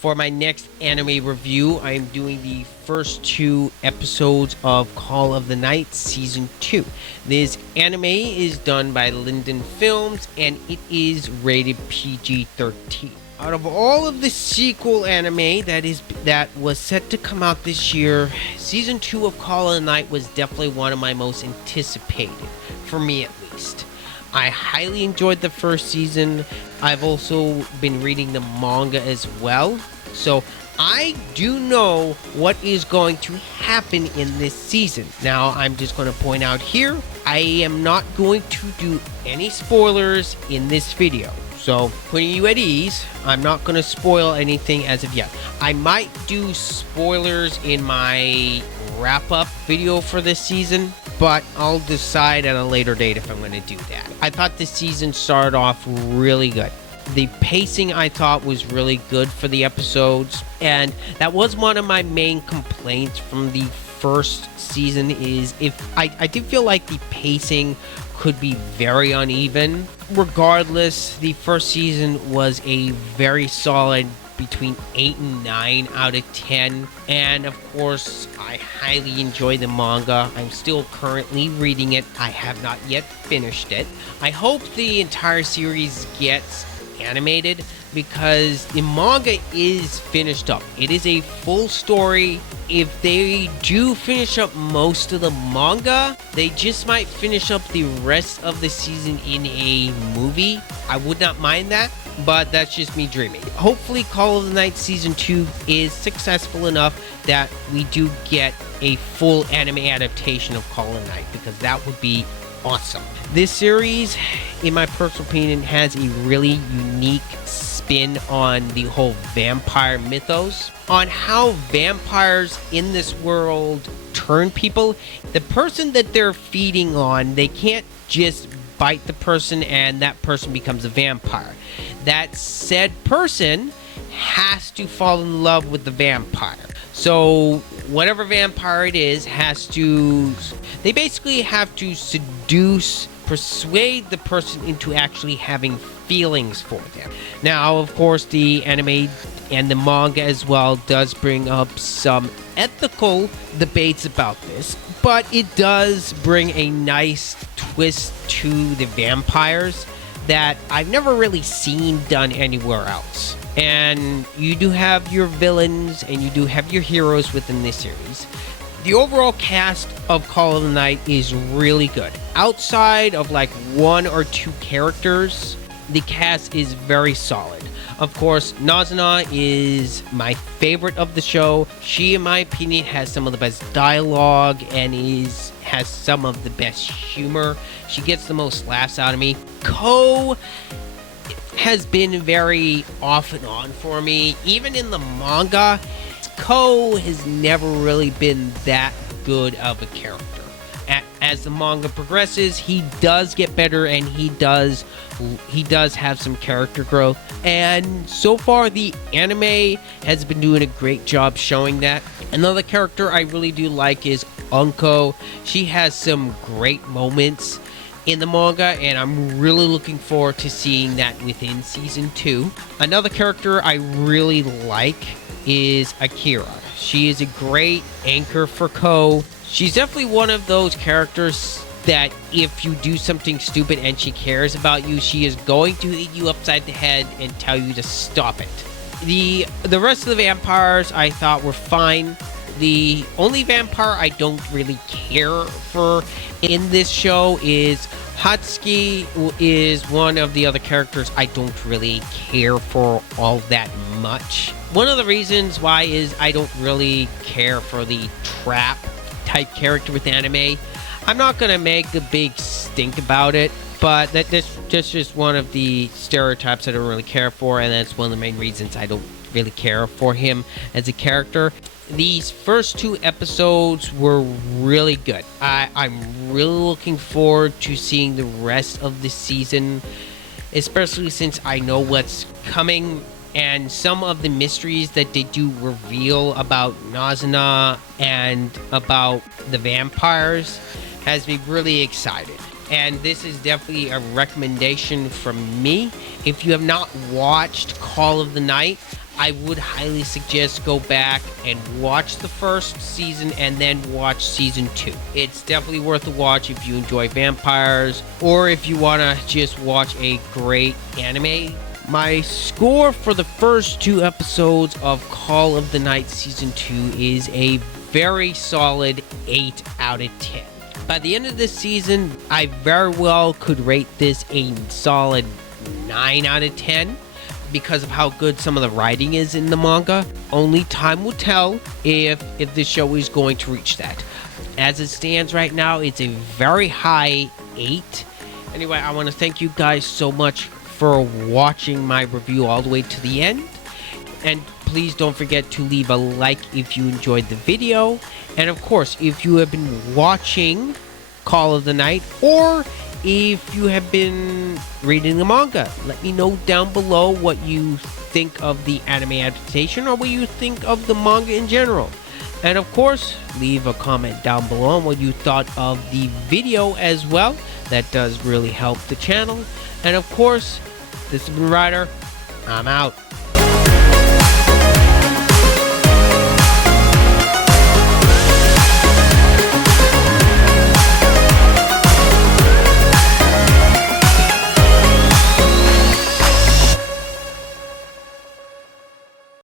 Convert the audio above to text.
For my next anime review, I am doing the first 2 episodes of Call of the Night Season 2. This anime is done by Linden Films and it is rated PG-13. Out of all of the sequel anime that was set to come out this year, Season 2 of Call of the Night was definitely one of my most anticipated, for me at least. I highly enjoyed the first season. I've also been reading the manga as well. So I do know what is going to happen in this season. Now, I'm just going to point out here, I am not going to do any spoilers in this video. So, putting you at ease, I'm not going to spoil anything as of yet. I might do spoilers in my wrap-up video for this season, but I'll decide at a later date if I'm going to do that. I thought this season started off really good. The pacing, I thought, was really good for the episodes, and that was one of my main complaints from the first season is I did feel like the pacing could be very uneven. Regardless, the first season was a very solid between 8 and 9 out of 10, and of course I highly enjoy the manga. I'm still currently reading it. I have not yet finished it. I hope the entire series gets animated because the manga is finished up. It is a full story. If they do finish up most of the manga, they just might finish up the rest of the season in a movie. I would not mind that, but that's just me dreaming. Hopefully Call of the Night Season 2 is successful enough that we do get a full anime adaptation of Call of the Night, because that would be awesome. This series, in my personal opinion, has a really unique spin on the whole vampire mythos, on how vampires in this world turn people. The person that they're feeding on, they can't just bite the person and that person becomes a vampire. That said person has to fall in love with the vampire. So whatever vampire it is they basically have to persuade the person into actually having feelings for them. Now, of course, the anime and the manga as well does bring up some ethical debates about this, but it does bring a nice twist to the vampires that I've never really seen done anywhere else. And you do have your villains and you do have your heroes within this series. The overall cast of Call of the Night is really good. Outside of like 1 or 2 characters, the cast is very solid. Of course, Nazuna is my favorite of the show. She, in my opinion, has some of the best dialogue and has some of the best humor. She gets the most laughs out of me. Ko has been very off and on for me. Even in the manga, Ko has never really been that good of a character. As the manga progresses, he does get better and he does have some character growth. And so far, the anime has been doing a great job showing that. Another character I really do like is Unko. She has some great moments in the manga, and I'm really looking forward to seeing that within Season 2. Another character I really like is Akira. She is a great anchor for Ko. She's definitely one of those characters that if you do something stupid and she cares about you, she is going to hit you upside the head and tell you to stop it. The rest of the vampires I thought were fine. The only vampire I don't really care for in this show is Hatsuki, who is one of the other characters I don't really care for all that much. One of the reasons why is I don't really care for the trap type character with anime. I'm not going to make a big stink about it, but that's just one of the stereotypes I don't really care for, and that's one of the main reasons I don't really care for him as a character. These first 2 episodes were really good. I'm really looking forward to seeing the rest of the season, especially since I know what's coming, and some of the mysteries that they do reveal about Nazuna and about the vampires has me really excited. And this is definitely a recommendation from me. If you have not watched Call of the Night, I would highly suggest go back and watch the first season and then watch season 2. It's definitely worth a watch if you enjoy vampires or if you want to just watch a great anime. My score for the first 2 episodes of Call of the Night season 2 is a very solid 8 out of 10. By the end of this season, I very well could rate this a solid 9 out of 10 because of how good some of the writing is in the manga. Only time will tell if the show is going to reach that. As it stands right now, it's a very high 8. Anyway, I want to thank you guys so much for watching my review all the way to the end. And please don't forget to leave a like if you enjoyed the video. And of course, if you have been watching Call of the Night or if you have been reading the manga, let me know down below what you think of the anime adaptation or what you think of the manga in general. And of course, leave a comment down below on what you thought of the video as well. That does really help the channel. And of course, this has been Ryder. I'm out.